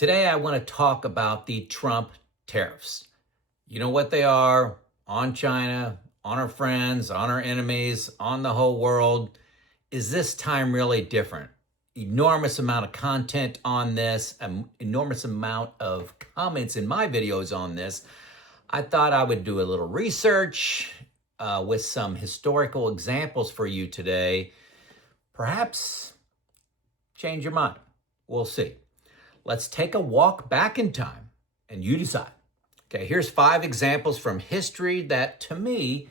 Today, I want to talk about the Trump tariffs. You know what they are on China, on our friends, on our enemies, on the whole world. Is this time really different? Enormous amount of content on this, an enormous amount of comments in my videos on this. I thought I would do a little research with some historical examples for you today. Perhaps change your mind. We'll see. Let's take a walk back in time and you decide. Okay, here's 5 examples from history that, to me,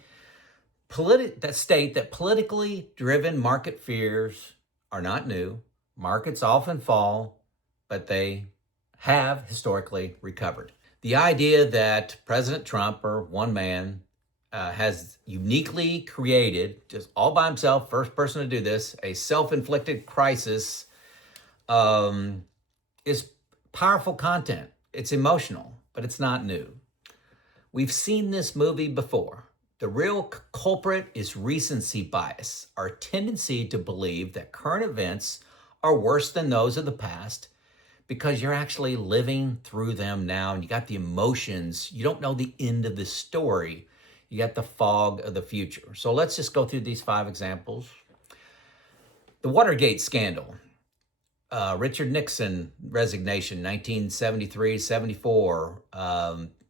that state that politically driven market fears are not new. Markets often fall, but they have historically recovered. The idea that President Trump, or one man, has uniquely created, just all by himself, first person to do this, a self-inflicted crisis is powerful content. It's emotional, but it's not new. We've seen this movie before. The real culprit is recency bias, our tendency to believe that current events are worse than those of the past because you're actually living through them now and you got the emotions. You don't know the end of the story. You got the fog of the future. So let's just go through these 5 examples. The Watergate Scandal. Richard Nixon resignation, 1973-74.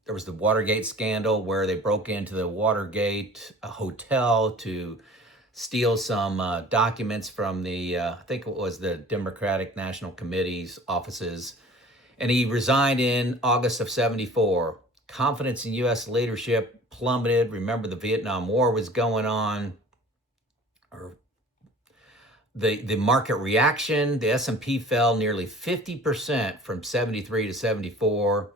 There was the Watergate Scandal where they broke into the Watergate hotel to steal some documents from the, I think it was the Democratic National Committee's offices. And he resigned in August of 74. Confidence in U.S. leadership plummeted. Remember, the Vietnam War was going on. The market reaction, the S&P fell nearly 50% from 73 to 74,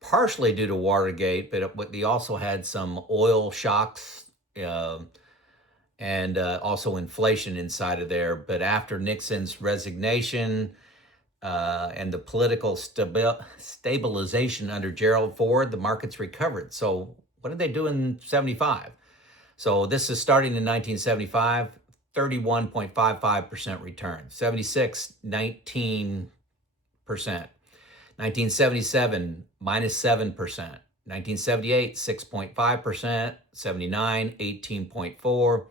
partially due to Watergate, but they also had some oil shocks and also inflation inside of there. But after Nixon's resignation and the political stabilization under Gerald Ford, the markets recovered. So what did they do in 75? So this is starting in 1975. 31.55% return. 76, 19%. 1977, minus 7%. 1978, 6.5%. 79, 18.4%.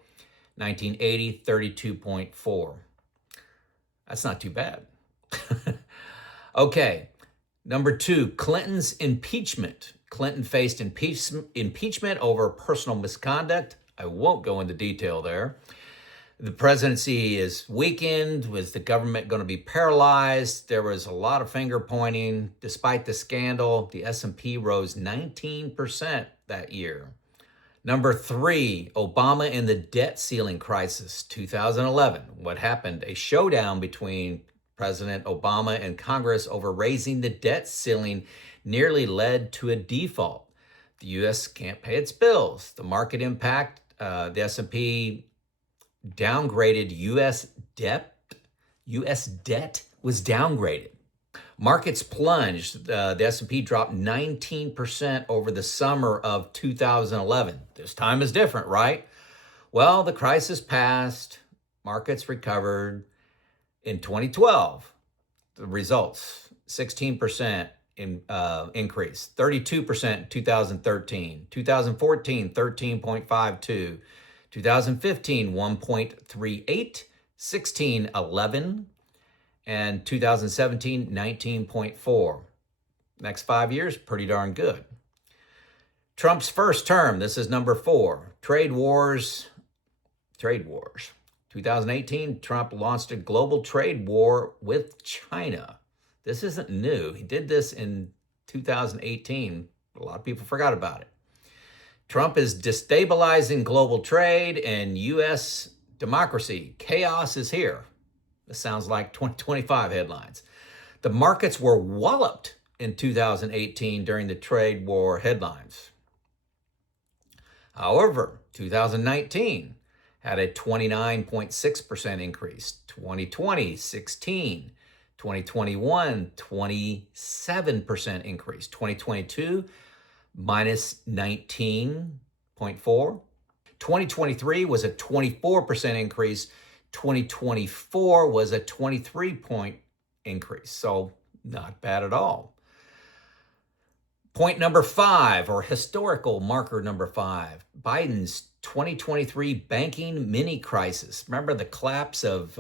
1980, 32.4%. That's not too bad. Okay, number 2, Clinton's impeachment. Clinton faced impeachment over personal misconduct. I won't go into detail there. The presidency is weakened. Was the government going to be paralyzed? There was a lot of finger pointing. Despite the scandal, the S&P rose 19% that year. Number 3, Obama and the debt ceiling crisis, 2011. What happened? A showdown between President Obama and Congress over raising the debt ceiling nearly led to a default. The U.S. can't pay its bills. The market impact, the S&P downgraded. U.S. debt was downgraded. Markets plunged. The S&P dropped 19% over the summer of 2011. This time is different, right? Well, the crisis passed. Markets recovered. In 2012, the results, 16% increase, 32% in 2013, 2014, 13.52, 2015, 1.38, 16, 11, and 2017, 19.4. Next 5 years, pretty darn good. Trump's first term, this is number 4. Trade wars. 2018, Trump launched a global trade war with China. This isn't new. He did this in 2018. A lot of people forgot about it. Trump is destabilizing global trade and U.S. democracy. Chaos is here. This sounds like 2025 headlines. The markets were walloped in 2018 during the trade war headlines. However, 2019 had a 29.6% increase. 2020, 16. 2021, 27% increase. 2022, minus 19.4. 2023 was a 24% increase. 2024 was a 23-point increase. So Not bad at all. Point number 5, or historical marker number 5, Biden's 2023 banking mini crisis. Remember the collapse of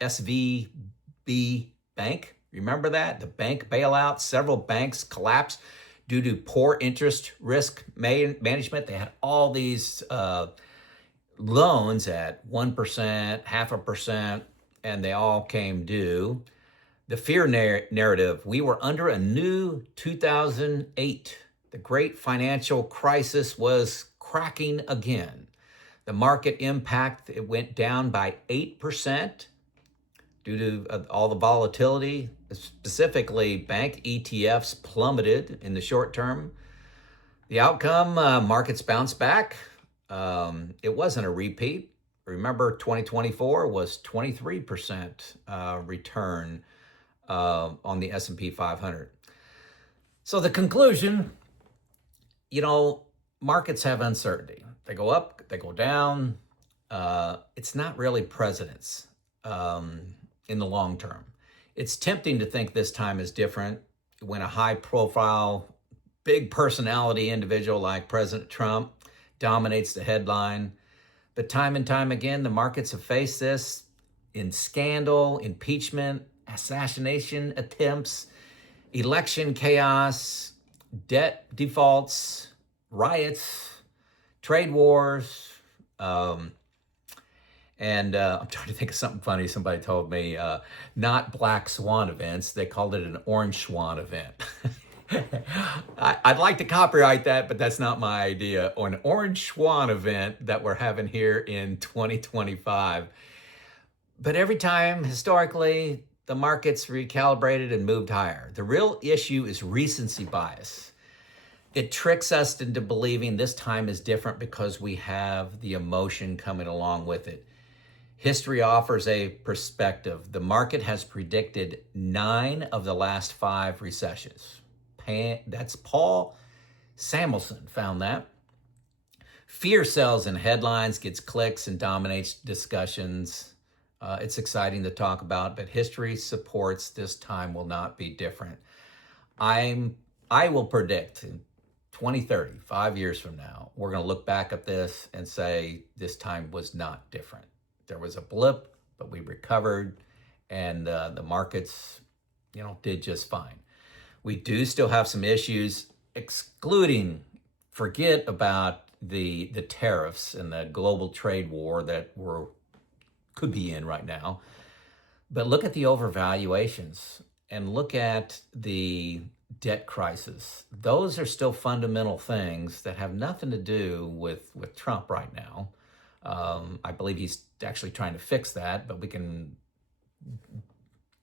SVB Bank? Remember that? The bank bailout, several banks collapsed due to poor interest risk management. They had all these loans at 1%, 0.5%, and they all came due. The fear narrative, we were under a new 2008. The great financial crisis was cracking again. The market impact, it went down by 8% due to all the volatility. Specifically, bank ETFs plummeted in the short term. The outcome, markets bounced back. It wasn't a repeat. Remember, 2024 was 23% return on the S&P 500. So the conclusion, markets have uncertainty. They go up, they go down. It's not really presidents in the long term. It's tempting to think this time is different when a high-profile, big personality individual like President Trump dominates the headline. But time and time again, the markets have faced this in scandal, impeachment, assassination attempts, election chaos, debt defaults, riots, trade wars. And I'm trying to think of something funny. Somebody told me, not black swan events. They called it an orange swan event. I'd like to copyright that, but that's not my idea. Or an orange swan event that we're having here in 2025. But every time, historically, the markets recalibrated and moved higher. The real issue is recency bias. It tricks us into believing this time is different because we have the emotion coming along with it. History offers a perspective. The market has predicted 9 of the last 5 recessions. That's Paul Samuelson found that. Fear sells in headlines, gets clicks, and dominates discussions. It's exciting to talk about, but history supports this time will not be different. I will predict in 2030, 5 years from now, we're going to look back at this and say this time was not different. There was a blip, but we recovered, and the markets, did just fine. We do still have some issues, forget about the tariffs and the global trade war that could be in right now. But look at the overvaluations and look at the debt crisis. Those are still fundamental things that have nothing to do with Trump right now. I believe he's actually trying to fix that, but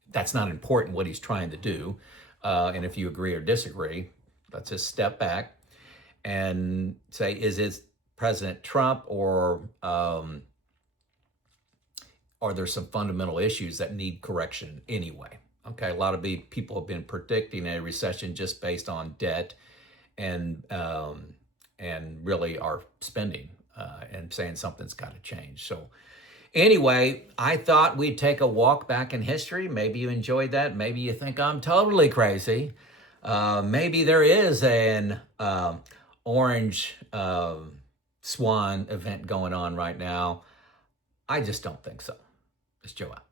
that's not important what he's trying to do. And if you agree or disagree, let's just step back and say, is it President Trump or are there some fundamental issues that need correction anyway? Okay, a lot of people have been predicting a recession just based on debt and really our spending and saying something's got to change. So anyway, I thought we'd take a walk back in history. Maybe you enjoyed that. Maybe you think I'm totally crazy. Maybe there is an orange swan event going on right now. I just don't think so. It's Joe out.